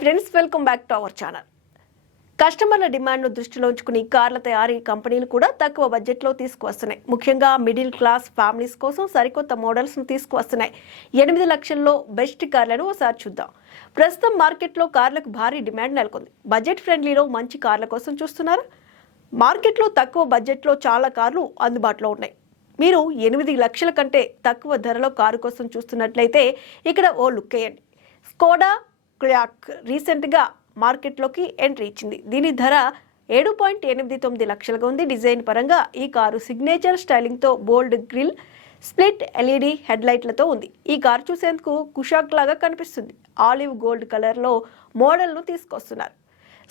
Friends welcome back to our channel కస్టమర్ల డిమాండ్ను దృష్టిలో ఉంచుకుని కార్ల తయారీ కంపెనీలు కూడా తక్కువ బడ్జెట్లో తీసుకువస్తున్నాయి. ముఖ్యంగా మిడిల్ క్లాస్ ఫ్యామిలీస్ కోసం సరికొత్త మోడల్స్ను తీసుకువస్తున్నాయి. ఎనిమిది లక్షల్లో బెస్ట్ కార్లను ఒకసారి చూద్దాం. ప్రస్తుతం మార్కెట్లో కార్లకు భారీ డిమాండ్ నెలకొంది. బడ్జెట్ ఫ్రెండ్లీలో మంచి కార్ల కోసం చూస్తున్నారా. మార్కెట్లో తక్కువ బడ్జెట్లో చాలా కార్లు అందుబాటులో ఉన్నాయి. మీరు ఎనిమిది లక్షల కంటే తక్కువ ధరలో కారు కోసం చూస్తున్నట్లయితే ఇక్కడ ఓ లుక్ వేయండి. స్కోడా క్లాక్ రీసెంట్గా మార్కెట్లోకి ఎంట్రీ ఇచ్చింది. దీని ధర ఏడు పాయింట్ ఎనిమిది తొమ్మిది లక్షలుగా ఉంది. డిజైన్ పరంగా ఈ car signature స్టైలింగ్తో bold grille split L E D హెడ్లైట్లతో ఉంది. ఈ కారు చూసేందుకు కుషాక్ లాగా కనిపిస్తుంది. ఆలివ్ గోల్డ్ కలర్లో మోడల్ను తీసుకొస్తున్నారు.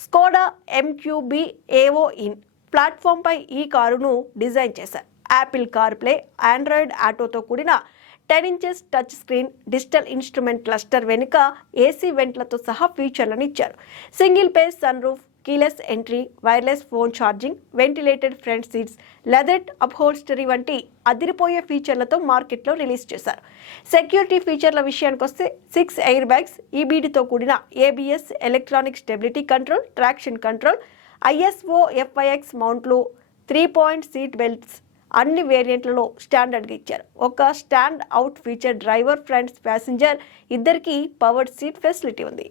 Skoda M Q B A O in ప్లాట్ఫామ్పై ఈ కారును డిజైన్ చేశారు. యాపిల్ కార్ ప్లే ఆండ్రాయిడ్ ఆటోతో కూడిన ten inches touch screen digital instrument cluster వెనుక ఏసీ వెంట్లతో సహా ఫీచర్లను ఇచ్చారు. Single pane sun roof keyless entry wireless phone charging ventilated front seats leather upholstery వంటి అదిరిపోయే ఫీచర్లతో మార్కెట్లో రిలీజ్ చేశారు. సెక్యూరిటీ ఫీచర్ల విషయానికి వస్తే సిక్స్ ఎయిర్ బ్యాగ్స్ ఈబీడీతో కూడిన A B S electronic stability control traction control I S O F I X మౌంట్లు three point seat belts అన్ని వేరియంట్లలో స్టాండర్డ్గా ఇచ్చారు. ఒక stand out feature driver front passenger ఇద్దరికి పవర్డ్ సీట్ ఫెసిలిటీ ఉంది.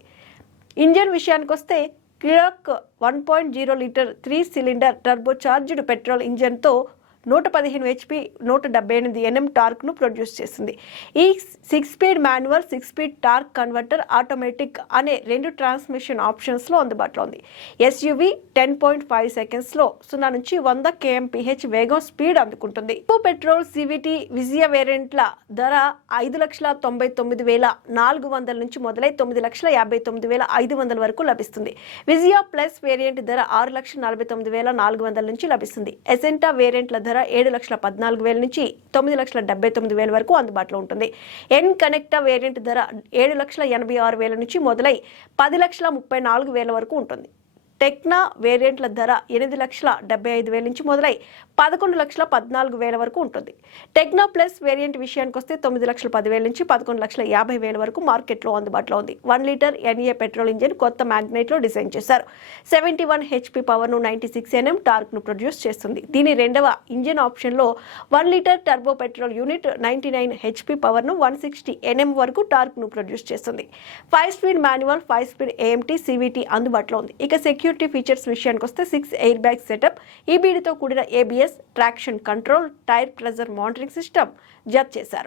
ఇంజన్ విషయానికి వస్తే కిరాక్ one point zero litre three cylinder turbo charged petrol ఇంజన్తో నూట పదిహేను హెచ్పి నూట డెబ్బై ఎనిమిది ఎన్ఎం టార్క్ను ప్రొడ్యూస్ చేసింది. ఈ six speed manual six speed torque converter automatic అనే రెండు ట్రాన్స్మిషన్ ఆప్షన్స్లో అందుబాటులో ఉంది. ఎస్యూవి టెన్ పాయింట్ ఫైవ్ సెకండ్స్లో సున్నా నుంచి వంద కేఎంపీహెచ్ వేగం స్పీడ్ అందుకుంటుంది. ఉప్పు పెట్రోల్ సివిటి విజయ వేరియంట్ల ధర ఐదు లక్షల తొంభై తొమ్మిది వేల నాలుగు వందల నుంచి మొదలై తొమ్మిది లక్షల యాభై తొమ్మిది వేల ఐదు వందల వరకు లభిస్తుంది. విజయ ప్లస్ వేరియంట్ ధర ఆరు లక్షల నలభై తొమ్మిది వేల నాలుగు వందల నుంచి లభిస్తుంది. ఎసెంటా వేరియంట్ల ధర ఏడు లక్షల పద్నాలుగు వేల నుంచి తొమ్మిది లక్షల డెబ్బై తొమ్మిది వేల వరకు అందుబాటులో ఉంటుంది. ఎన్ కనెక్టా వేరియంట్ ధర ఏడు లక్షల ఎనభై ఆరు వేల నుంచి మొదలై పది లక్షల ముప్పై నాలుగు వేల వరకు ఉంటుంది. టెక్నా వేరియంట్ల ధర ఎనిమిది లక్షల డెబ్బై ఐదు వేల నుంచి మొదలై పదకొండు లక్షల పద్నాలుగు వేల వరకు ఉంటుంది. టెక్నా ప్లస్ వేరియంట్ విషయానికి వస్తే తొమ్మిది లక్షల పదివేల నుంచి పదకొండు లక్షల యాభై వేల వరకు మార్కెట్లో అందుబాటులో ఉంది. One litre N A petrol engine కొత్త మ్యాగ్నెట్లో డిజైన్ చేశారు. సెవెంటీ వన్ హెచ్పి పవర్ను నైంటీ సిక్స్ ఎన్ఎం టార్క్ను ప్రొడ్యూస్ చేస్తుంది. దీని రెండవ ఇంజిన్ ఆప్షన్లో one litre turbo petrol unit ninety nine H P పవర్ను one sixty NM వరకు టార్క్ను ప్రొడ్యూస్ చేస్తుంది. Five speed manual five speed A M T C V T అందుబాటులో ఉంది. ఇక సెక్యూరిటీ ఫీచర్స్ విషయానికి వస్తే సిక్స్ ఎయిర్ బ్యాగ్ సెటప్ ఈబీడీతో కూడిన A B S traction control tyre pressure monitoring system జత చేశారు